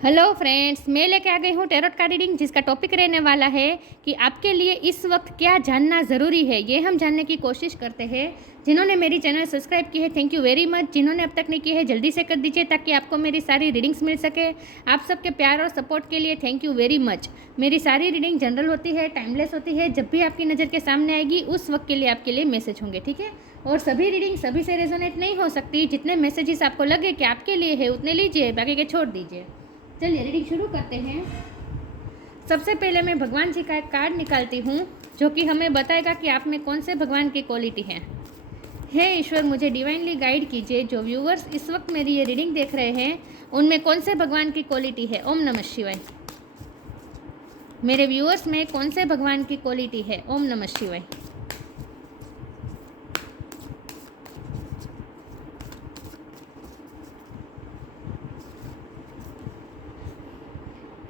Hello friends, मैं लेके आ गई हूँ टैरोट का रीडिंग जिसका टॉपिक रहने वाला है कि आपके लिए इस वक्त क्या जानना ज़रूरी है। ये हम जानने की कोशिश करते हैं। जिन्होंने मेरी चैनल सब्सक्राइब की है थैंक यू वेरी मच। जिन्होंने अब तक नहीं की है जल्दी से कर दीजिए ताकि आपको मेरी सारी रीडिंग्स मिल सके। आप सबके प्यार और सपोर्ट के लिए थैंक यू वेरी मच। मेरी सारी रीडिंग जनरल होती है, टाइमलेस होती है। जब भी आपकी नज़र के सामने आएगी उस वक्त के लिए आपके लिए मैसेज होंगे, ठीक है। और सभी रीडिंग सभी से रेजोनेट नहीं हो सकती। जितने मैसेजेस आपको लगे कि आपके लिए है उतने लीजिए, बाकी के छोड़ दीजिए। चलिए रीडिंग शुरू करते हैं। सबसे पहले मैं भगवान जी का एक कार्ड निकालती हूँ जो कि हमें बताएगा कि आप में कौन से भगवान की क्वालिटी है। हे ईश्वर, मुझे डिवाइनली गाइड कीजिए। जो व्यूअर्स इस वक्त मेरी ये रीडिंग देख रहे हैं उनमें कौन से भगवान की क्वालिटी है। ओम नमः शिवाय। मेरे व्यूअर्स में कौन से भगवान की क्वालिटी है। ओम नमः शिवाय।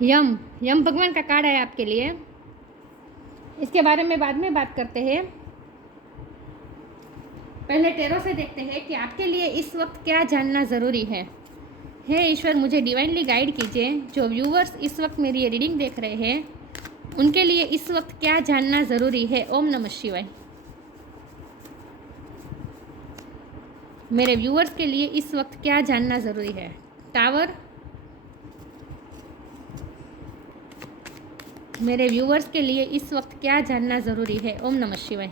यम यम भगवान का कार्ड है आपके लिए। इसके बारे में बाद में बात करते हैं। पहले टैरो से देखते हैं कि आपके लिए इस वक्त क्या जानना ज़रूरी है। हे ईश्वर, मुझे डिवाइनली गाइड कीजिए। जो व्यूवर्स इस वक्त मेरी ये रीडिंग देख रहे हैं उनके लिए इस वक्त क्या जानना ज़रूरी है। ओम नमः शिवाय। मेरे व्यूवर्स के लिए इस वक्त क्या जानना ज़रूरी है। टावर। मेरे व्यूवर्स के लिए इस वक्त क्या जानना ज़रूरी है। ओम नमः शिवाय।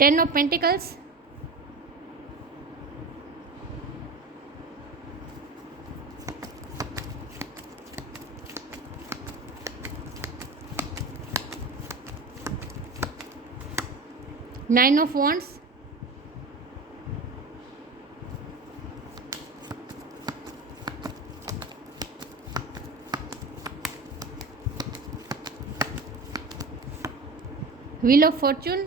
Ten of pentacles. Nine of wands. Wheel of Fortune.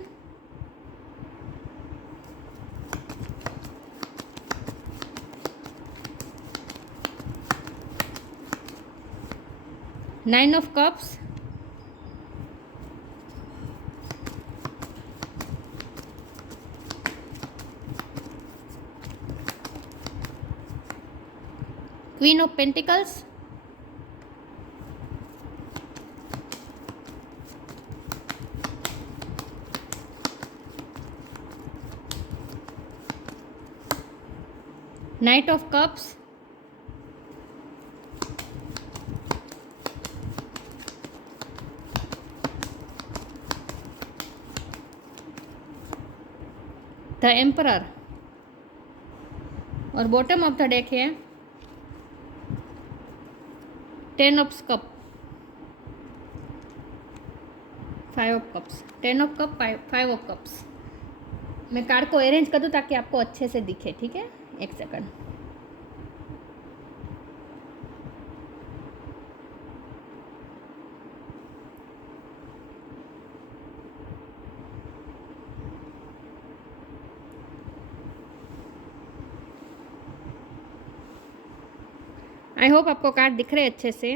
Nine of cups. Queen of pentacles. Night of cups. The emperor. और बॉटम ऑफ द डेक है ten of cup, five of cups. Ten of cup, five of cups. मैं card को arrange कर दूँ ताकि आपको अच्छे से दिखे, ठीक है। एक सेकंड। आई होप आपको कार्ड दिख रहे अच्छे से।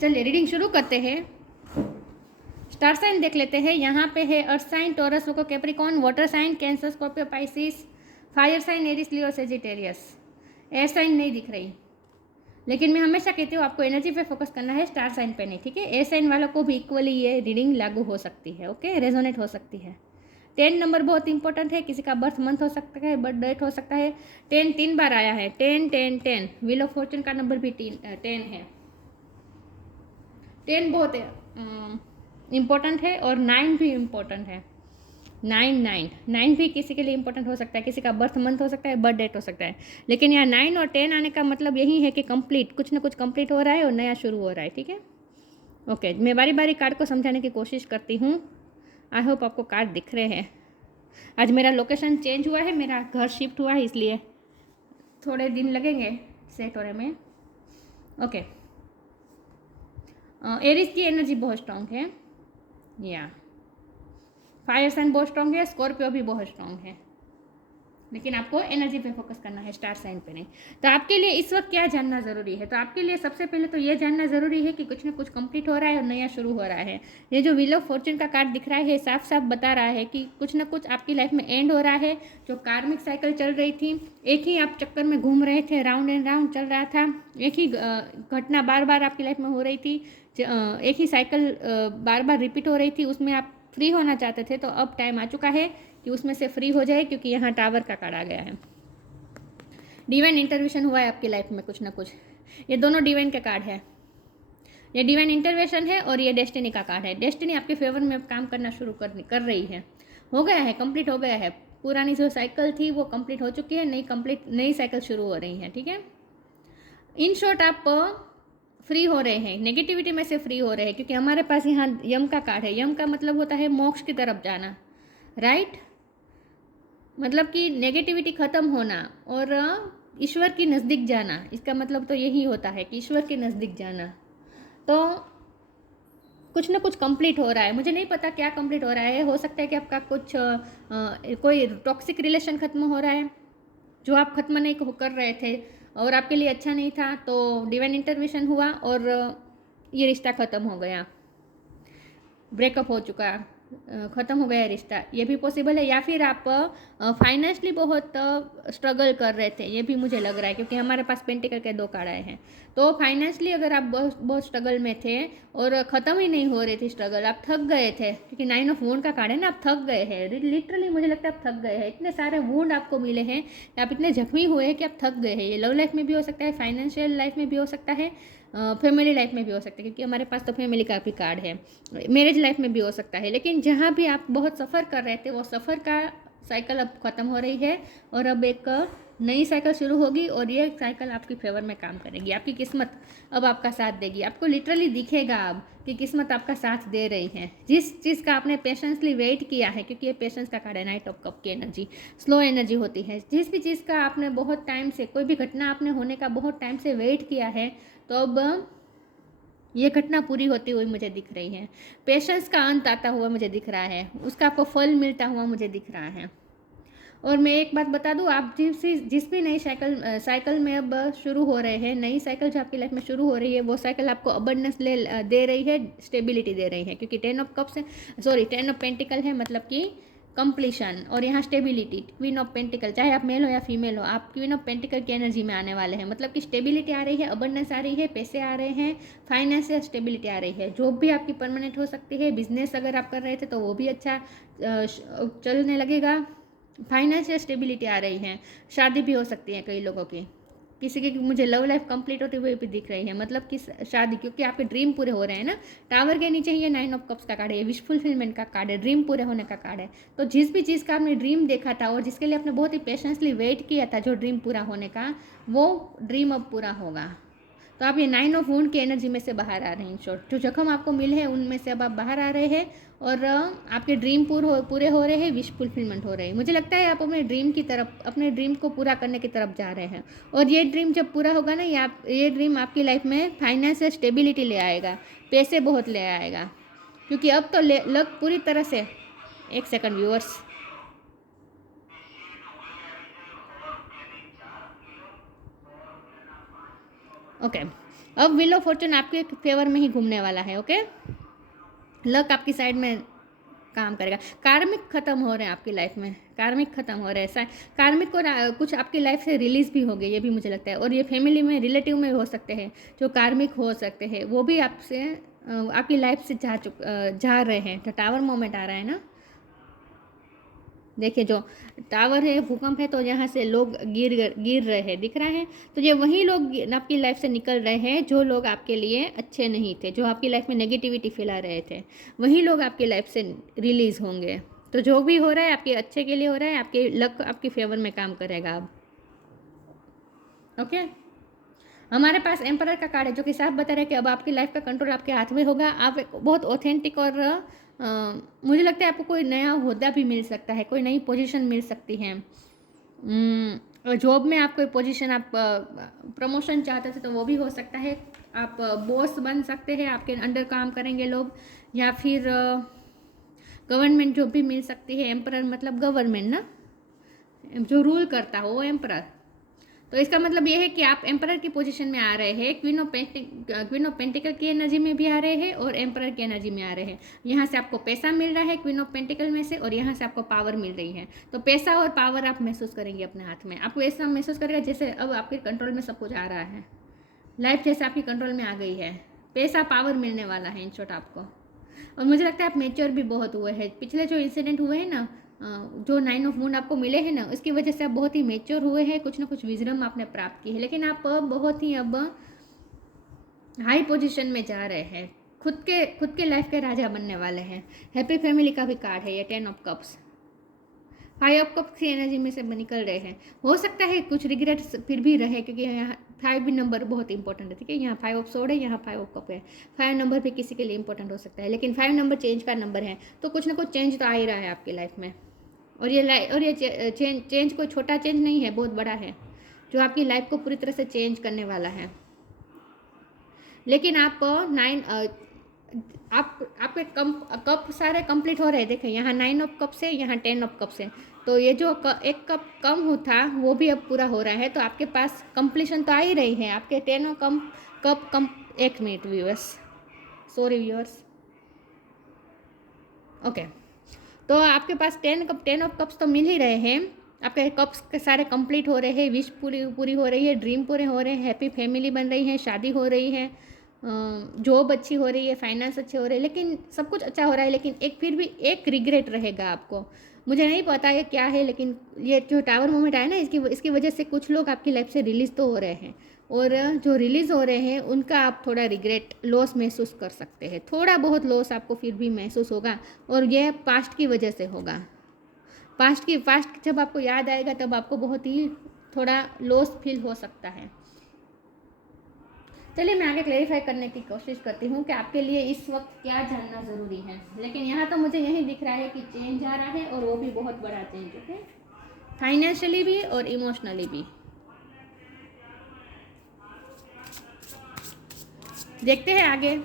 चलिए रीडिंग शुरू करते हैं। स्टार साइन देख लेते हैं। यहाँ पे है earth sign, Taurus, Virgo, Capricorn, water sign, Cancer, Scorpio, Pisces, fire sign, Aries, Leo, Sagittarius. Air sign नहीं दिख रही, लेकिन मैं हमेशा कहती हूँ आपको एनर्जी पे फोकस करना है, स्टार साइन पे नहीं, ठीक है। एयर साइन वालों को भी इक्वली ये रीडिंग लागू हो सकती है, ओके, रेजोनेट हो सकती है। 10 नंबर बहुत इंपॉर्टेंट है। किसी का बर्थ मंथ हो सकता है, बर्थ डेट हो सकता है। 10 3 बार आया है। 10 10 10। व्हील ऑफ फॉर्चून का नंबर भी 10 है। 10 बहुत इम्पोर्टेंट है और 9 भी इम्पोर्टेंट है। 9 भी किसी के लिए इम्पोर्टेंट हो सकता है। किसी का बर्थ मंथ हो सकता है, बर्थ डेट हो सकता है। लेकिन यहाँ 9 और 10 आने का मतलब यही है कि कंप्लीट, कुछ ना कुछ कंप्लीट हो रहा है और नया शुरू हो रहा है, ठीक है। ओके, मैं बारी बारी कार्ड को समझाने की कोशिश करती हूँ। आई होप आपको कार्ड दिख रहे हैं। आज मेरा लोकेशन चेंज हुआ है, मेरा घर शिफ्ट हुआ है, इसलिए थोड़े दिन लगेंगे सेट होने में। ओके, एरीज की एनर्जी बहुत स्ट्रांग है, या फायर साइन बहुत स्ट्रांग है, स्कॉर्पियो भी बहुत स्ट्रांग है, लेकिन आपको एनर्जी पे फोकस करना है, स्टार साइन पे नहीं। तो आपके लिए इस वक्त क्या जानना ज़रूरी है? तो आपके लिए सबसे पहले तो ये जानना ज़रूरी है कि कुछ ना कुछ कंप्लीट हो रहा है और नया शुरू हो रहा है। ये जो व्हील ऑफ फॉर्चून का कार्ड दिख रहा है, साफ साफ बता रहा है कि कुछ ना कुछ आपकी लाइफ में एंड हो रहा है। जो कार्मिक साइकिल चल रही थी, एक ही आप चक्कर में घूम रहे थे, राउंड एंड राउंड चल रहा था, एक ही घटना बार बार आपकी लाइफ में हो रही थी, एक ही साइकिल बार बार रिपीट हो रही थी, उसमें आप फ्री होना चाहते थे। तो अब टाइम आ चुका है कि उसमें से फ्री हो जाए, क्योंकि यहाँ टावर का कार्ड आ गया है। डिवाइन इंटरवेंशन हुआ है आपकी लाइफ में कुछ ना कुछ। ये दोनों डिवाइन का कार्ड है, ये डिवाइन इंटरवेंशन है और ये डेस्टिनी का कार्ड है। डेस्टिनी आपके फेवर में काम करना शुरू कर रही है, हो गया है, कंप्लीट हो गया है। पुरानी जो साइकिल थी वो कंप्लीट हो चुकी है, नई साइकिल शुरू हो रही है, ठीक है। इन शॉर्ट आप फ्री हो रहे हैं, नेगेटिविटी में से फ्री हो रहे हैं, क्योंकि हमारे पास यहाँ यम का कार्ड है। यम का मतलब होता है मोक्ष की तरफ जाना, राइट। मतलब कि नेगेटिविटी ख़त्म होना और ईश्वर के नज़दीक जाना, इसका मतलब तो यही होता है कि ईश्वर के नज़दीक जाना। तो कुछ ना कुछ कंप्लीट हो रहा है, मुझे नहीं पता क्या कंप्लीट हो रहा है। हो सकता है कि आपका कुछ कोई टॉक्सिक रिलेशन ख़त्म हो रहा है, जो आप ख़त्म नहीं कर रहे थे और आपके लिए अच्छा नहीं था, तो डिवाइन इंटरवेंशन हुआ और ये रिश्ता ख़त्म हो गया, ब्रेकअप हो चुका, ख़त्म हो गया रिश्ता, ये भी पॉसिबल है। या फिर आप फाइनेंशली बहुत स्ट्रगल कर रहे थे, ये भी मुझे लग रहा है, क्योंकि हमारे पास पेंटिकल के 2 कार्ड आए हैं। तो फाइनेंशली अगर आप बहुत स्ट्रगल में थे और ख़त्म ही नहीं हो रही थी स्ट्रगल, आप थक गए थे, क्योंकि 9 ऑफ वुंड का कार्ड है ना, आप थक गए हैं। लिटरली मुझे लगता है आप थक गए हैं, इतने सारे वुंड आपको मिले हैं, आप इतने जख्मी हुए हैं कि आप थक गए हैं। ये लव लाइफ में भी हो सकता है, फाइनेंशियल लाइफ में भी हो सकता है, फैमिली लाइफ में भी हो सकता है, क्योंकि हमारे पास तो फैमिली का भी कार्ड है, मैरिज लाइफ में भी हो सकता है। लेकिन जहाँ भी आप बहुत सफ़र कर रहे थे, वो सफ़र का साइकिल अब ख़त्म हो रही है और अब एक नई साइकिल शुरू होगी और ये साइकिल आपकी फेवर में काम करेगी। आपकी किस्मत अब आपका साथ देगी, आपको लिटरली दिखेगा अब कि किस्मत आपका साथ दे रही है। जिस चीज़ का आपने पेशेंसली वेट किया है, क्योंकि ये पेशेंस का कार्ड है, नाइट ऑफ कप की एनर्जी स्लो एनर्जी होती है। जिस भी चीज़ का आपने बहुत टाइम से, कोई भी घटना आपने होने का बहुत टाइम से वेट किया है, तो अब ये घटना पूरी होती हुई मुझे दिख रही है। पेशेंस का अंत आता हुआ मुझे दिख रहा है, उसका आपको फल मिलता हुआ मुझे दिख रहा है। और मैं एक बात बता दूं, आप जिस भी नई साइकिल में अब शुरू हो रहे हैं, नई साइकिल जो आपकी लाइफ में शुरू हो रही है, वो साइकिल आपको अबंडेंस दे रही है, स्टेबिलिटी दे रही है, क्योंकि 10 ऑफ पेंटिकल है, मतलब कि कंप्लीशन, और यहाँ स्टेबिलिटी, क्वीन ऑफ पेंटिकल, चाहे आप मेल हो या फीमेल हो, आप क्वीन ऑफ पेंटिकल की एनर्जी में आने वाले हैं। मतलब कि स्टेबिलिटी आ रही है, अबंडेंस आ रही है, पैसे आ रहे हैं, फाइनेंशियल स्टेबिलिटी आ रही है। जॉब भी आपकी परमानेंट हो सकती है, बिजनेस अगर आप कर रहे थे तो वो भी अच्छा चलने लगेगा, फाइनेंशियल स्टेबिलिटी आ रही है, शादी भी हो सकती है कई लोगों की, किसी की मुझे लव लाइफ कंप्लीट होती हुई भी दिख रही है, मतलब कि शादी, क्योंकि आपके ड्रीम पूरे हो रहे हैं ना। टावर के नीचे ये 9 ऑफ कप्स का कार्ड है, ये विश फुलफिलमेंट का कार्ड है, ड्रीम पूरे होने का कार्ड है। तो जिस भी चीज़ का आपने ड्रीम देखा था और जिसके लिए आपने बहुत ही पेशेंसली वेट किया था, जो ड्रीम पूरा होने का, वो ड्रीम अब पूरा होगा। तो आप ये 9 ऑफ वुंड की एनर्जी में से बाहर आ रहे हैं। शॉर्ट जो जख्म आपको मिले हैं उनमें से अब आप बाहर आ रहे हैं और आपके ड्रीम पूरे हो रहे हैं, विश फुलफिलमेंट हो रहे हैं। मुझे लगता है आप अपने ड्रीम की तरफ, अपने ड्रीम को पूरा करने की तरफ जा रहे हैं। और ये ड्रीम जब पूरा होगा ना, ये ड्रीम आपकी लाइफ में फाइनेंशियल स्टेबिलिटी ले आएगा, पैसे बहुत ले आएगा, क्योंकि अब तो लक पूरी तरह से, एक सेकंड व्यूअर्स, ओके, अब व्हील ऑफ फॉर्चून आपके फेवर में ही घूमने वाला है। ओके, लक आपकी साइड में काम करेगा। कार्मिक खत्म हो रहे हैं आपकी लाइफ में, कार्मिक खत्म हो रहे हैं, कार्मिक को कुछ आपकी लाइफ से रिलीज भी हो गए, ये भी मुझे लगता है। और ये फैमिली में, रिलेटिव में हो सकते हैं, जो कार्मिक हो सकते हैं, वो भी आपसे आपकी लाइफ से जा रहे हैं। तो टावर मोमेंट आ रहा है ना, देखिए जो टावर है, भूकंप है, तो यहाँ से लोग गिर रहे हैं, दिख रहा है। तो ये वही लोग आपकी लाइफ से निकल रहे हैं जो लोग आपके लिए अच्छे नहीं थे, जो आपकी लाइफ में नेगेटिविटी फैला रहे थे, वही लोग आपकी लाइफ से रिलीज़ होंगे। तो जो भी हो रहा है आपके अच्छे के लिए हो रहा है, आपके लक आपके फेवर में काम करेगा अब। ओके, हमारे पास एम्परर का कार्ड है, जो कि साफ बता रहा है कि अब आपकी लाइफ का कंट्रोल आपके हाथ में होगा। आप एक बहुत ऑथेंटिक और मुझे लगता है आपको कोई नया ओहदा भी मिल सकता है, कोई नई पोजीशन मिल सकती है। जॉब में आप कोई पोजीशन, आप प्रमोशन चाहते थे तो वो भी हो सकता है। आप बॉस बन सकते हैं, आपके अंडर काम करेंगे लोग, या फिर गवर्नमेंट जॉब भी मिल सकती है। एम्परर मतलब गवर्नमेंट ना, जो रूल करता हो वो एम्परर। तो इसका मतलब ये है कि आप एम्परर की पोजीशन में आ रहे हैं। क्वीन ऑफ पेंटिकल की एनर्जी में भी आ रहे हैं और एम्परर की एनर्जी में आ रहे हैं। यहाँ से आपको पैसा मिल रहा है क्वीन ऑफ पेंटिकल में से, और यहाँ से आपको पावर मिल रही है। तो पैसा और पावर आप महसूस करेंगे अपने हाथ में। आपको ऐसा महसूस करेगा जैसे अब आपके कंट्रोल में सब कुछ आ रहा है, लाइफ जैसे आपके कंट्रोल में आ गई है। पैसा पावर मिलने वाला है इन शॉर्ट आपको। और मुझे लगता है आप मेच्योर भी बहुत हुए हैं। पिछले जो इंसिडेंट हुए हैं ना, जो 9 ऑफ मून आपको मिले हैं ना, उसकी वजह से आप बहुत ही मेच्योर हुए हैं। कुछ ना कुछ विजडम आपने प्राप्त की है, लेकिन आप बहुत ही अब हाई पोजीशन में जा रहे हैं। खुद के लाइफ के राजा बनने वाले हैं। हैप्पी फैमिली का भी कार्ड है ये 10 ऑफ कप्स। 5 ऑफ कप्स की एनर्जी में से निकल रहे हैं। हो सकता है कुछ रिग्रेट्स फिर भी रहे, क्योंकि यहाँ 5 भी नंबर बहुत इंपॉर्टेंट है, ठीक है। यहाँ 5 ऑफ सोर्ड है, यहाँ 5 ऑफ कप है। 5 नंबर भी किसी के लिए इंपॉर्टेंट हो सकता है, लेकिन 5 नंबर चेंज का नंबर है। तो कुछ ना कुछ चेंज तो आ ही रहा है आपकी लाइफ में। और ये चेंज कोई छोटा चेंज नहीं है, बहुत बड़ा है, जो आपकी लाइफ को पूरी तरह से चेंज करने वाला है। लेकिन आप आपके कप सारे कंप्लीट हो रहे हैं। देखें यहाँ 9 ऑफ कप से, यहाँ 10 ऑफ कप से, तो ये जो एक कप कम था वो भी अब पूरा हो रहा है। तो आपके पास कंप्लीशन तो आ ही रही है। आपके 10 of cup come, 1 minute viewers, sorry viewers, okay. तो आपके पास 10 ऑफ कप्स तो मिल ही रहे हैं। आपके कप्स के सारे कंप्लीट हो रहे हैं, विश पूरी हो रही है, ड्रीम पूरे हो रहे हैं, हैप्पी फैमिली बन रही है, शादी हो रही है, जॉब अच्छी हो रही है, फाइनेंस अच्छे हो रहे हैं, लेकिन सब कुछ अच्छा हो रहा है। लेकिन फिर भी एक रिग्रेट रहेगा आपको। मुझे नहीं पता ये क्या है, लेकिन ये जो टावर मोमेंट आया ना, इसकी वजह से कुछ लोग आपकी लाइफ से रिलीज़ तो हो रहे हैं, और जो रिलीज़ हो रहे हैं उनका आप थोड़ा रिग्रेट, लॉस महसूस कर सकते हैं। थोड़ा बहुत लॉस आपको फिर भी महसूस होगा, और यह पास्ट की वजह से होगा। पास्ट जब आपको याद आएगा तब आपको बहुत ही थोड़ा लॉस फील हो सकता है। चलिए मैं आगे क्लेरिफाई करने की कोशिश करती हूँ कि आपके लिए इस वक्त क्या जानना ज़रूरी है। लेकिन यहाँ तो मुझे यही दिख रहा है कि चेंज आ रहा है, और वो भी बहुत बड़ा चेंज, ओके, फाइनेंशियली भी और इमोशनली भी। देखते हैं आगे।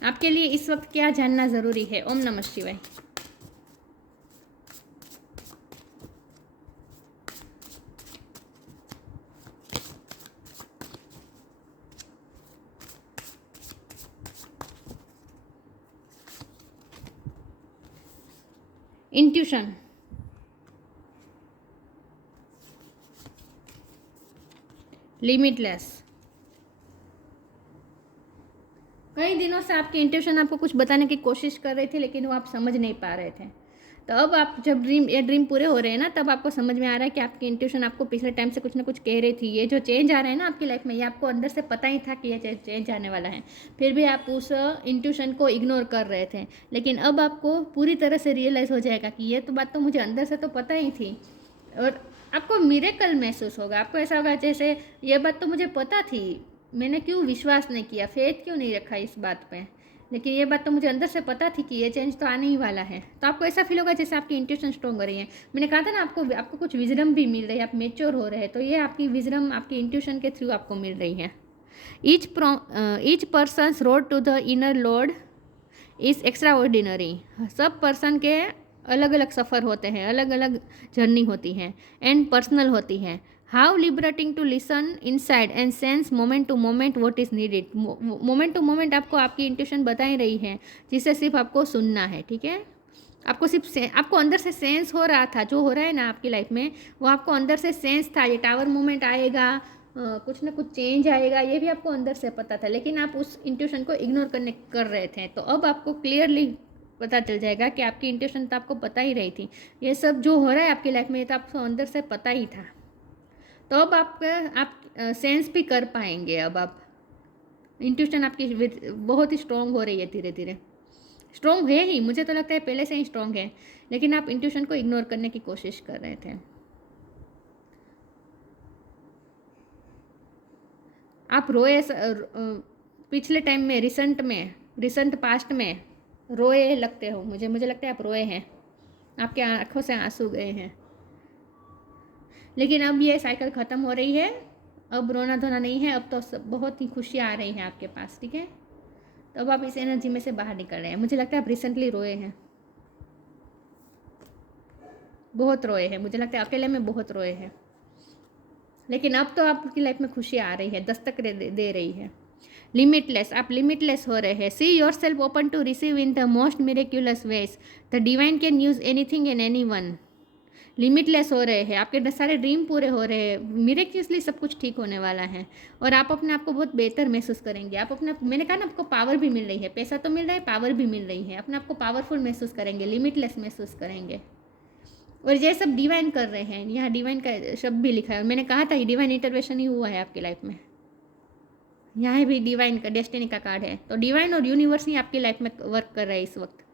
आपके लिए इस वक्त क्या जानना ज़रूरी है। ओम नमः शिवाय। Intuition, limitless. कई दिनों से आपकी इंट्यूशन आपको कुछ बताने की कोशिश कर रही थी, लेकिन वो आप समझ नहीं पा रहे थे। तो अब आप जब ड्रीम पूरे हो रहे हैं ना, तब आपको समझ में आ रहा है कि आपकी इंट्यूशन आपको पिछले टाइम से कुछ ना कुछ कह रही थी। ये जो चेंज आ रहा है ना आपकी लाइफ में, ये आपको अंदर से पता ही था कि ये चेंज आने वाला है, फिर भी आप उस इंट्यूशन को इग्नोर कर रहे थे। लेकिन अब आपको पूरी तरह से रियलाइज़ हो जाएगा कि ये तो बात तो मुझे अंदर से तो पता ही थी, और आपको मिरेकल महसूस होगा। आपको ऐसा होगा जैसे ये बात तो मुझे पता थी, मैंने क्यों विश्वास नहीं किया, फेथ क्यों नहीं रखा इस बात पे, लेकिन ये बात तो मुझे अंदर से पता थी कि ये चेंज तो आने ही वाला है। तो आपको ऐसा फील होगा जैसे आपकी इंट्यूशन स्ट्रॉन्ग हो रही है। मैंने कहा था ना, आपको कुछ विजडम भी मिल रही है, आप मेच्योर हो रहे हैं। तो ये आपकी विजडम आपकी इंट्यूशन के थ्रू आपको मिल रही है। Each persons road to the inner lord is extraordinary. सब पर्सन के अलग अलग सफ़र होते हैं, अलग अलग जर्नी होती है, एंड पर्सनल होती है। How liberating to listen inside and sense moment to moment what is needed. Moment to moment आपको आपकी इंट्यूशन बता ही रही है, जिसे सिर्फ आपको सुनना है, ठीक है। आपको अंदर से सेंस हो रहा था, जो हो रहा है ना आपकी लाइफ में, वो आपको अंदर से सेंस था। ये टावर मोमेंट आएगा, कुछ ना कुछ चेंज आएगा, ये भी आपको अंदर से पता था, लेकिन आप उस इंट्यूशन को इग्नोर कर रहे थे। तो अब आपको क्लियरली पता चल जाएगा कि आपकी इंट्यूशन तो आपको पता ही रही थी। ये सब जो हो रहा है आपकी लाइफ में, ये तो आपको अंदर से पता ही था। तो अब आप सेंस भी कर पाएंगे। अब आप इंट्यूशन आपकी बहुत ही स्ट्रॉन्ग हो रही है धीरे धीरे। स्ट्रॉन्ग है ही, मुझे तो लगता है पहले से ही स्ट्रॉन्ग है, लेकिन आप इंट्यूशन को इग्नोर करने की कोशिश कर रहे थे। आप रोए पिछले टाइम में, रिसेंट पास्ट में रोए लगते हो, मुझे लगता है आप रोए हैं, आपके आंखों से आंसू गए हैं। लेकिन अब ये साइकिल ख़त्म हो रही है, अब रोना धोना नहीं है, अब तो सब बहुत ही खुशियाँ आ रही हैं आपके पास, ठीक है। तो अब आप इस एनर्जी में से बाहर निकल रहे हैं। मुझे लगता है आप रिसेंटली रोए हैं, बहुत रोए हैं, मुझे लगता है अकेले में बहुत रोए हैं, लेकिन अब तो आपकी लाइफ में खुशी आ रही है, दस्तक दे रही है। लिमिटलेस, आप लिमिटलेस हो रहे हैं। See yourself open to receive in the most miraculous ways, the divine can use anything and anyone. Limitless हो रहे हैं, आपके सारे ड्रीम पूरे हो रहे हैं, मिरेक्युलसली सब कुछ ठीक होने वाला है, और आप अपने आप को बहुत बेहतर महसूस करेंगे। आप अपने, मैंने कहा ना, आपको पावर भी मिल रही है, पैसा तो मिल रहा है, पावर भी मिल रही है, अपने आप को पावरफुल महसूस करेंगे, लिमिटलेस महसूस करेंगे। और ये सब डिवाइन कर रहे हैं, यहाँ डिवाइन का शब्द भी लिखा है, और मैंने कहा था ये डिवाइन इंटरवेंशन ही हुआ है आपकी लाइफ में। यहाँ भी डिवाइन का, डेस्टिनी का कार्ड है, तो डिवाइन और यूनिवर्स ही आपकी लाइफ में वर्क कर रहा है इस वक्त।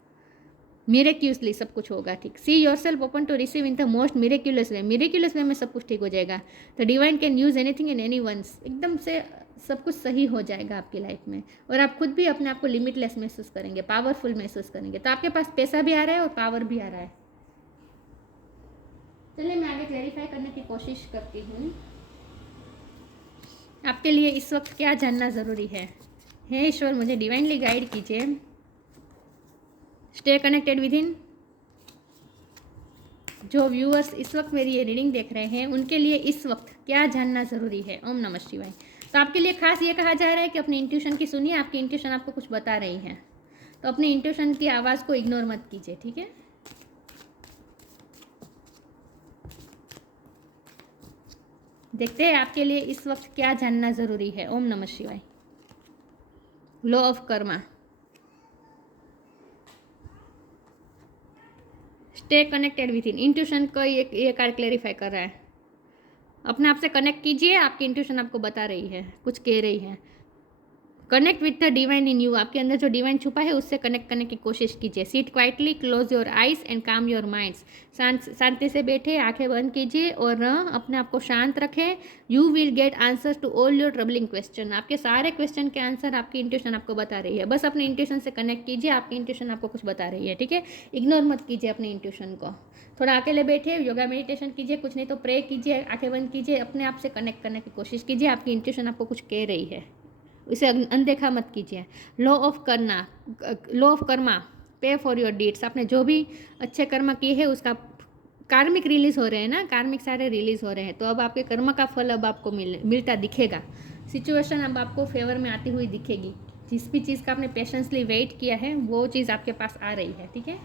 मिरेक्युलसली सब कुछ होगा ठीक। See yourself open to receive in the most miraculous way में सब कुछ ठीक हो जाएगा। The divine can use anything in any once, एकदम से सब कुछ सही हो जाएगा आपकी लाइफ में, और आप खुद भी अपने आप को लिमिटलेस महसूस करेंगे, पावरफुल महसूस करेंगे। तो आपके पास पैसा भी आ रहा है और पावर भी आ रहा है। चलिए मैं आगे क्लैरिफाई करने की कोशिश करती हूँ। आपके लिए इस वक्त क्या जानना ज़रूरी है? हे ईश्वर, मुझे डिवाइनली गाइड कीजिए। Stay connected with in. जो व्यूअर्स इस वक्त मेरी ये रीडिंग देख रहे हैं, उनके लिए इस वक्त क्या जानना ज़रूरी है? ओम नमः शिवाय। तो आपके लिए खास ये कहा जा रहा है कि अपनी इंट्यूशन की सुनिए, आपकी इंट्यूशन आपको कुछ बता रही है, तो अपनी इंट्यूशन की आवाज़ को इग्नोर मत कीजिए, ठीक है। देखते हैं आपके लिए इस वक्त क्या जानना ज़रूरी है। ओम नमः शिवाय। Law of Karma. Stay connected with in. Intuition का ये कार्ड क्लेरिफाई कर रहा है। अपने आप से कनेक्ट कीजिए, आपकी इंट्यूशन आपको बता रही है, कुछ कह रही है। Connect with the divine in you, आपके अंदर जो डिवाइन छुपा है उससे कनेक्ट करने की कोशिश कीजिए। Sit quietly, close your eyes and calm your minds. शांति से बैठे, आंखें बंद कीजिए और अपने आप को शांत रखें। You will get answers to all your troubling question. आपके सारे क्वेश्चन के आंसर आपकी इंट्यूशन आपको बता रही है। बस अपनी इंट्यूशन से कनेक्ट कीजिए, आपकी इंट्यूशन आपको कुछ बता रही है, ठीक है। इग्नोर मत कीजिए अपनी इंट्यूशन को। थोड़ा अकेले बैठे योगा मेडिटेशन कीजिए, कुछ नहीं तो प्रे कीजिए, आंखें बंद कीजिए, अपने आप से कनेक्ट करने की कोशिश कीजिए। आपकी इंट्यूशन आपको कुछ कह रही है, इसे अनदेखा मत कीजिए। लॉ ऑफ कर्मा, पे फॉर योर डीड्स। आपने जो भी अच्छे कर्म किए हैं उसका कार्मिक रिलीज हो रहे हैं ना, कार्मिक सारे रिलीज हो रहे हैं, तो अब आपके कर्म का फल अब आपको मिलता दिखेगा। सिचुएशन अब आपको फेवर में आती हुई दिखेगी। जिस भी चीज़ का आपने पेशेंसली वेट किया है वो चीज़ आपके पास आ रही है, ठीक है।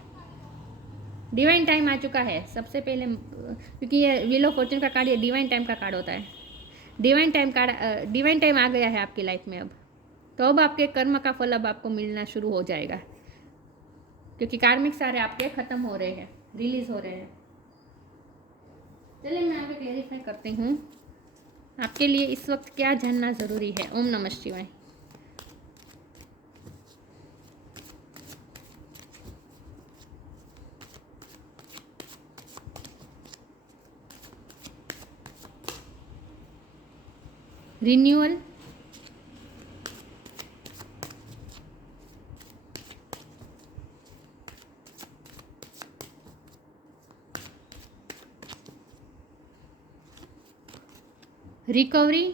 डिवाइन टाइम आ चुका है सबसे पहले, क्योंकि ये व्हील ऑफ फॉर्च्यून का कार्ड, ये डिवाइन टाइम का कार्ड होता है। डिवाइन टाइम आ गया है आपकी लाइफ में अब, तो अब आपके कर्म का फल अब आपको मिलना शुरू हो जाएगा, क्योंकि कार्मिक सारे आपके खत्म हो रहे हैं, रिलीज हो रहे हैं। चलिए मैं आगे क्लेरिफाई करती हूँ आपके लिए इस वक्त क्या जानना ज़रूरी है। ओम नमः शिवाय। Renewal, recovery,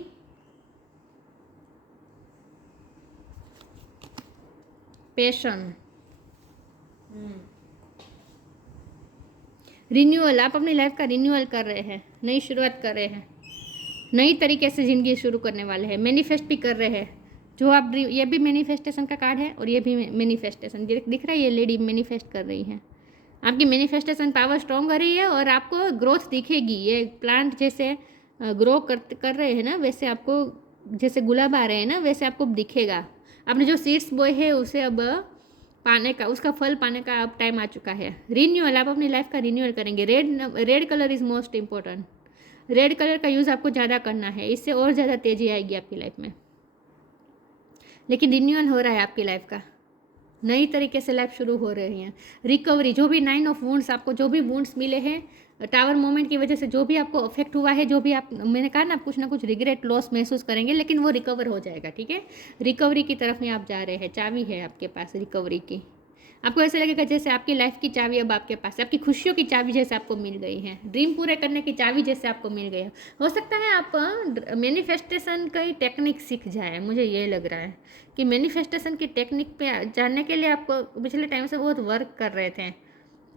passion, renewal. आप अपनी लाइफ का रिन्यूअल कर रहे हैं, नई शुरुआत कर रहे हैं, नई तरीके से ज़िंदगी शुरू करने वाले हैं, मैनिफेस्ट भी कर रहे हैं। जो आप, ये भी मैनिफेस्टेशन का कार्ड है और ये भी मैनिफेस्टेशन दिख रहा है। ये लेडी मैनिफेस्ट कर रही है, आपकी मैनिफेस्टेशन पावर स्ट्रॉन्ग कर रही है और आपको ग्रोथ दिखेगी। ये प्लांट जैसे ग्रो कर रहे हैं ना, वैसे आपको, जैसे गुलाब आ रहे हैं ना, वैसे आपको दिखेगा। आपने जो सीड्स बोए हैं उसे अब पाने का, उसका फल पाने का अब टाइम आ चुका है। रिन्यूअल, आप अपनी लाइफ का रिन्यूअल करेंगे। Red colour is most important. Red colour का यूज़ आपको ज़्यादा करना है, इससे और ज़्यादा तेज़ी आएगी आपकी लाइफ में। लेकिन रिन्यूअल हो रहा है आपकी लाइफ का, नई तरीके से लाइफ शुरू हो रही है। रिकवरी, जो भी 9 ऑफ वुंड्स, आपको जो भी वुंड्स मिले हैं टावर मोमेंट की वजह से, जो भी आपको अफेक्ट हुआ है, जो भी आप, मैंने कहा ना कुछ रिग्रेट लॉस महसूस करेंगे, लेकिन वो रिकवर हो जाएगा। ठीक है, रिकवरी की तरफ में आप जा रहे हैं, चाबी है आपके पास रिकवरी की। आपको ऐसा लगेगा जैसे आपकी लाइफ की चाबी अब आपके पास है, आपकी खुशियों की चाबी जैसे आपको मिल गई है, ड्रीम पूरे करने की चाबी जैसे आपको मिल गई है। हो सकता है आप मैनिफेस्टेशन की टेक्निक सीख जाए, मुझे ये लग रहा है कि मैनिफेस्टेशन की टेक्निक पे जानने के लिए आपको पिछले टाइम से बहुत वर्क कर रहे थे,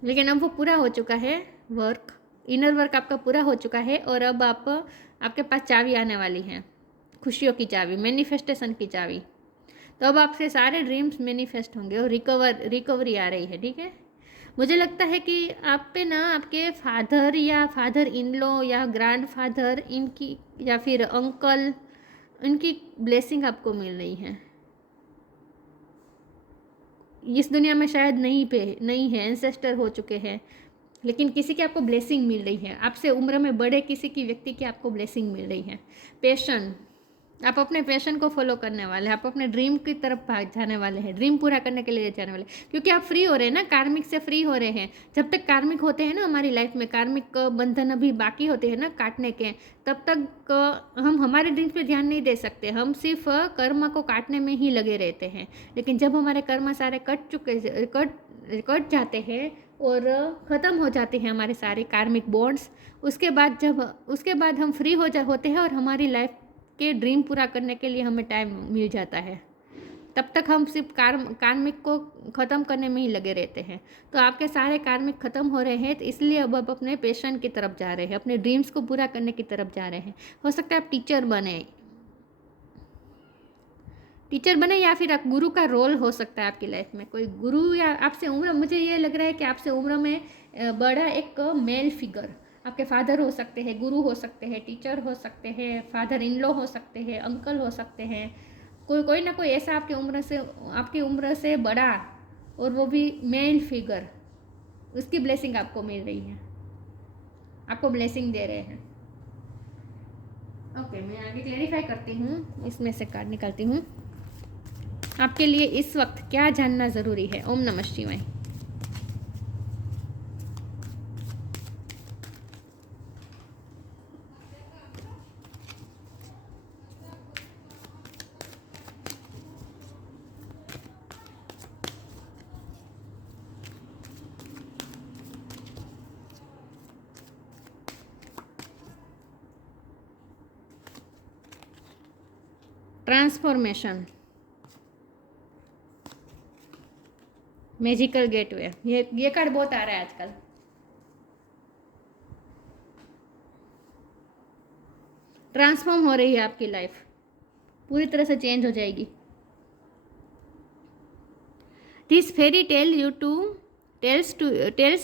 लेकिन अब वो पूरा हो चुका है वर्क, इनर वर्क आपका पूरा हो चुका है, और अब आपके पास चाबी आने वाली है, खुशियों की चाबी, मैनिफेस्टेशन की चाबी। तो अब आपसे सारे ड्रीम्स मैनिफेस्ट होंगे और रिकवरी आ रही है। ठीक है, मुझे लगता है कि आप पे ना आपके फादर या फादर इन लॉ या ग्रैंड फादर इनकी, या फिर अंकल, इनकी ब्लेसिंग आपको मिल रही है। इस दुनिया में शायद नहीं है, एंसेस्टर हो चुके हैं, लेकिन किसी की आपको ब्लेसिंग मिल रही है, आपसे उम्र में बड़े किसी की व्यक्ति की आपको ब्लेसिंग मिल रही है। पैशन, आप अपने पैशन को फॉलो करने वाले हैं, आप अपने ड्रीम की तरफ भाग जाने वाले हैं, ड्रीम पूरा करने के लिए जाने वाले हैं, क्योंकि आप फ्री हो रहे हैं ना, कार्मिक से फ्री हो रहे हैं। जब तक कार्मिक होते हैं ना हमारी लाइफ में, कार्मिक बंधन अभी बाकी होते हैं ना काटने के, तब तक हम हमारे ड्रीम्स पे ध्यान नहीं दे सकते, हम सिर्फ कर्म को काटने में ही लगे रहते हैं। लेकिन जब हमारे कर्म सारे कट जाते हैं और ख़त्म हो जाते हैं हमारे सारे कार्मिक बॉन्ड्स, उसके बाद हम फ्री होते हैं और हमारी लाइफ के ड्रीम पूरा करने के लिए हमें टाइम मिल जाता है। तब तक हम सिर्फ कार्मिक को ख़त्म करने में ही लगे रहते हैं। तो आपके सारे कार्मिक ख़त्म हो रहे हैं, तो इसलिए अब आप अपने पैशन की तरफ जा रहे हैं, अपने ड्रीम्स को पूरा करने की तरफ जा रहे हैं। हो सकता है आप टीचर बने या फिर आप गुरु का रोल हो सकता है आपकी लाइफ में, कोई गुरु, या आपसे उम्र, मुझे ये लग रहा है कि आपसे उम्र में बड़ा एक मेल फिगर, आपके फादर हो सकते हैं, गुरु हो सकते हैं, टीचर हो सकते हैं, फादर इन लॉ हो सकते हैं, अंकल हो सकते हैं, कोई ना कोई ऐसा आपकी उम्र से बड़ा, और वो भी मेल फिगर, उसकी ब्लेसिंग आपको मिल रही है, आपको ब्लेसिंग दे रहे हैं। ओके, मैं आगे क्लेरिफाई करती हूँ, इसमें से कार्ड निकालती हूँ। आपके लिए इस वक्त क्या जानना ज़रूरी है। ओम नमः शिवाय। ट्रांसफॉर्मेशन, मैजिकल गेटवे, ये कार्ड बहुत आ रहा है आजकल। ट्रांसफॉर्म हो रही है आपकी लाइफ, पूरी तरह से चेंज हो जाएगी। This fairy tells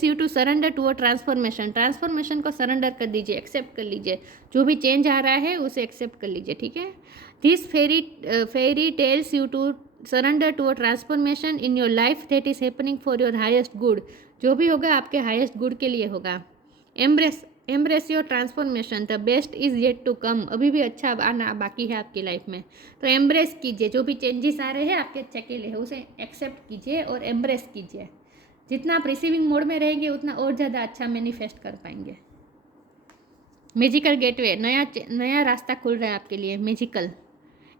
you to surrender to a transformation. Transformation को सरेंडर कर दीजिए, एक्सेप्ट कर लीजिए, जो भी चेंज आ रहा है उसे एक्सेप्ट कर लीजिए। ठीक है, this fairy tells you to surrender to a transformation in your life that is happening for your highest good. जो भी होगा आपके हाईएस्ट गुड के लिए होगा। Embrace your transformation, the best is yet to come. अभी भी अच्छा आना बाकी है आपकी लाइफ में, तो एम्ब्रेस कीजिए, जो भी चेंजेस आ रहे हैं आपके अच्छे के लिए है, उसे एक्सेप्ट कीजिए और एम्ब्रेस कीजिए। जितना आप रिसीविंग मोड में रहेंगे उतना और ज़्यादा अच्छा मैनिफेस्ट कर पाएंगे। मैजिकल गेटवे, नया रास्ता खुल रहा है आपके लिए, magical.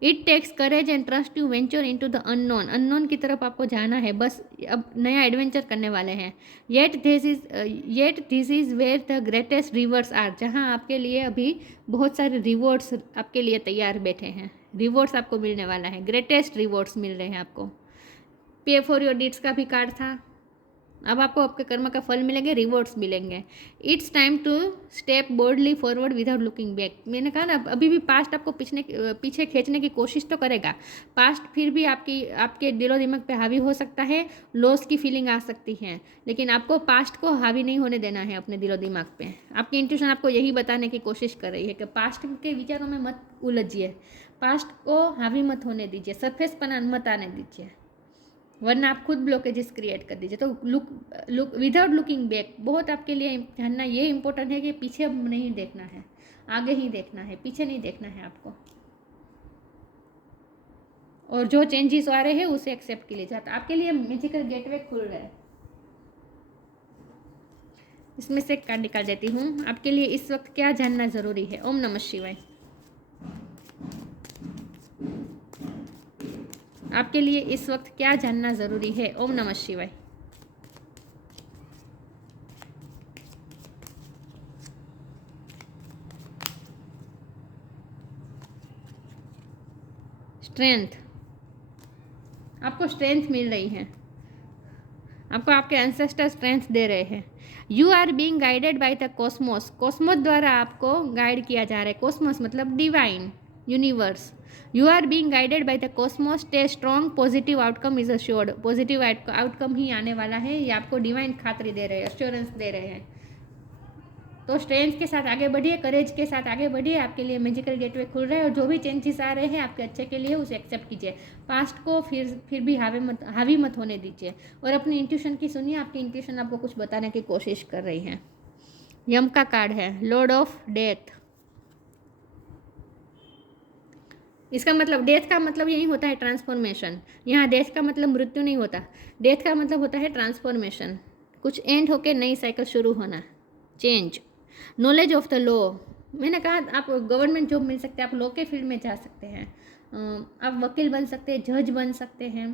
It takes courage and trust to venture into the unknown की तरफ आपको जाना है, बस अब नया एडवेंचर करने वाले हैं। Yet this is where the greatest rewards are, जहाँ आपके लिए अभी बहुत सारे रिवॉर्ड्स आपके लिए तैयार बैठे हैं, रिवॉर्ड्स आपको मिलने वाला है, ग्रेटेस्ट रिवॉर्ड्स मिल रहे हैं आपको। पे फॉर योर डीड्स का भी कार्ड था, अब आपको आपके कर्म का फल मिलेंगे, रिवॉर्ड्स मिलेंगे। It's time to step boldly forward without looking back. मैंने कहा ना, अभी भी पास्ट आपको पीछे खींचने की कोशिश तो करेगा, पास्ट फिर भी आपके दिलो दिमाग पे हावी हो सकता है, लॉस की फीलिंग आ सकती है, लेकिन आपको पास्ट को हावी नहीं होने देना है अपने दिलो दिमाग पे। आपकी इंट्यूशन आपको यही बताने की कोशिश कर रही है कि पास्ट के विचारों में मत उलझिए, पास्ट को हावी मत होने दीजिए, सरफेस पर मत आने दीजिए, वरना आप खुद ब्लॉकेजेस क्रिएट कर दीजिए। तो लुक विदाउट लुकिंग बैक, बहुत आपके लिए जानना ये इम्पोर्टेंट है कि पीछे अब नहीं देखना है, आगे ही देखना है, पीछे नहीं देखना है आपको। और जो चेंजेस आ रहे हैं उसे एक्सेप्ट कीजिए। तो आपके लिए मैजिकल गेटवे खुल रहा है। इसमें से एक कार्ड निकाल देती हूँ। आपके लिए इस वक्त क्या जानना ज़रूरी है? ओम नमः शिवाय। आपके लिए इस वक्त क्या जानना ज़रूरी है? ओम नमः शिवाय। स्ट्रेंथ, आपको स्ट्रेंथ मिल रही है, आपको आपके एंसेस्टर स्ट्रेंथ दे रहे हैं। You are being guided by the cosmos, cosmos द्वारा आपको गाइड किया जा रहा है। कॉस्मोस मतलब divine, universe. You are being guided by the cosmos, stay strong, positive outcome is assured. Positive outcome ही आने वाला है, ये आपको डिवाइन खातरी दे रहे हैं, अश्योरेंस दे रहे हैं। तो स्ट्रेंथ के साथ आगे बढ़िए, करेज के साथ आगे बढ़िए। आपके लिए मैजिकल गेटवे खुल रहे हैं और जो भी चेंजेस आ रहे हैं आपके अच्छे के लिए, उसे एक्सेप्ट कीजिए। पास्ट को फिर भी हावी मत होने दीजिए और अपनी इंट्यूशन की सुनिए। आपकी इंट्यूशन आपको कुछ बताने की कोशिश कर रही है। यम का कार्ड है, लॉर्ड ऑफ डेथ। इसका मतलब, डेथ का मतलब यही होता है ट्रांसफॉर्मेशन। यहाँ डेथ का मतलब मृत्यु नहीं होता, डेथ का मतलब होता है ट्रांसफॉर्मेशन। कुछ एंड होके नई साइकिल शुरू होना, change. Knowledge of the law, मैंने कहा आप गवर्नमेंट जॉब मिल सकते हैं, आप लॉ के फील्ड में जा सकते हैं, आप वकील बन सकते हैं, जज बन सकते हैं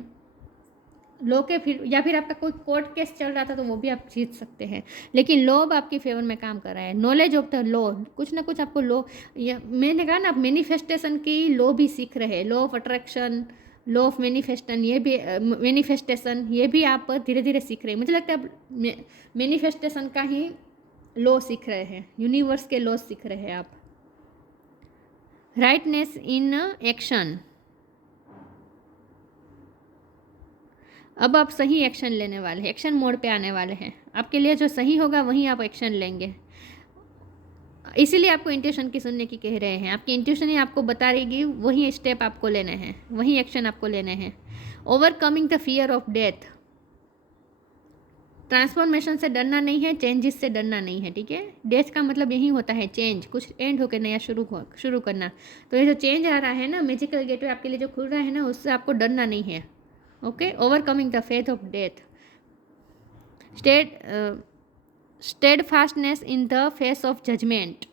लॉ के फील्ड, या फिर आपका कोई कोर्ट केस चल रहा था तो वो भी आप जीत सकते हैं। लेकिन लॉ अब आपकी फेवर में काम कर रहा है। नॉलेज ऑफ द लॉ, कुछ ना कुछ आपको लॉ, मैंने कहा ना आप मैनिफेस्टेशन की लॉ भी सीख रहे हैं। Law of attraction, law of manifestation, ये भी आप धीरे धीरे सीख रहे हैं। मुझे लगता है आप मैनिफेस्टेशन का ही लॉ सीख रहे हैं, यूनिवर्स के लॉ सीख रहे हैं आप। राइटनेस इन एक्शन, अब आप सही एक्शन लेने वाले हैं, एक्शन मोड पे आने वाले हैं। आपके लिए जो सही होगा वहीं आप एक्शन लेंगे। इसीलिए आपको इंट्यूशन की सुनने की कह रहे हैं। आपकी इंट्यूशन ही आपको बता रहेगी वही स्टेप आपको लेने हैं, वही एक्शन आपको लेने हैं। Overcoming the fear of death, transformation से डरना नहीं है, चेंजेस से डरना नहीं है, ठीक है। डेथ का मतलब यही होता है चेंज, कुछ एंड होकर नया शुरू करना। तो ये जो चेंज आ रहा है ना, मैजिकल गेटवे आपके लिए जो खुल रहा है ना, उससे आपको डरना नहीं है। Okay, overcoming the faith of death, steadfastness in the face of judgement.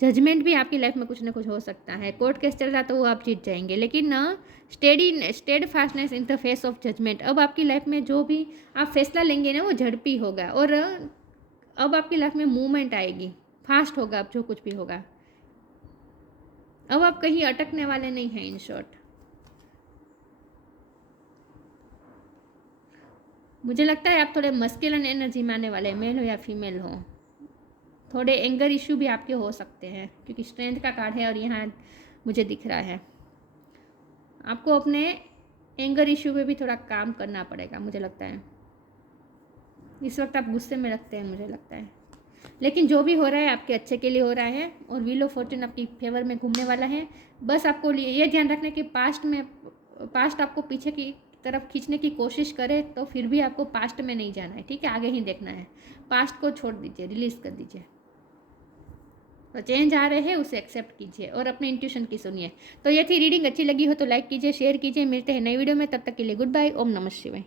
Judgement भी आपकी लाइफ में कुछ ना कुछ हो सकता है। कोर्ट केस चल रहा तो वो आप जीत जाएंगे, लेकिन steadfastness in the face of judgement. अब आपकी लाइफ में जो भी आप फैसला लेंगे ना, वो झड़पी होगा और अब आपकी लाइफ में मूवमेंट आएगी, फास्ट होगा अब जो कुछ भी होगा। अब आप कहीं अटकने वाले नहीं हैं। इन शॉर्ट, मुझे लगता है आप थोड़े मस्कुलिन एनर्जी में आने वाले, मेल हो या फीमेल हो। थोड़े एंगर इश्यू भी आपके हो सकते हैं, क्योंकि स्ट्रेंथ का कार्ड है और यहाँ मुझे दिख रहा है आपको अपने एंगर इश्यू पे भी थोड़ा काम करना पड़ेगा। मुझे लगता है इस वक्त आप गुस्से में लगते हैं, मुझे लगता है। लेकिन जो भी हो रहा है आपके अच्छे के लिए हो रहा है और व्हील ऑफ फॉर्च्यून आपकी फेवर में घूमने वाला है। बस आपको ये ध्यान रखना कि पास्ट आपको पीछे की तरफ खींचने की कोशिश करे तो फिर भी आपको पास्ट में नहीं जाना है, ठीक है। आगे ही देखना है, पास्ट को छोड़ दीजिए, रिलीज कर दीजिए। तो चेंज आ रहे हैं, उसे एक्सेप्ट कीजिए और अपने इंट्यूशन की सुनिए। तो ये थी रीडिंग, अच्छी लगी हो तो लाइक कीजिए, शेयर कीजिए। मिलते हैं नई वीडियो में, तब तक के लिए गुड बाय। ओम नमः शिवाय।